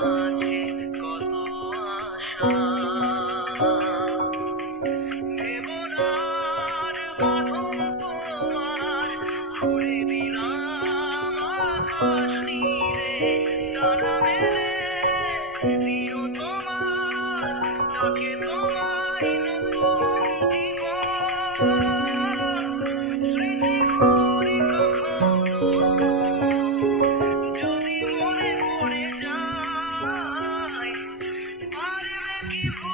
মাঝে কত আশা। দেবনার বাঁধন তোমার, খুলে দিলাম আকাশ নীলে ডানা মেলে দিও তোমার, ডাকে তোমায় নতুন জীবন। que vou.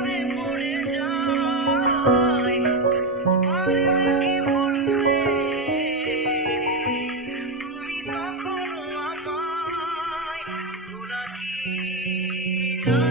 Good.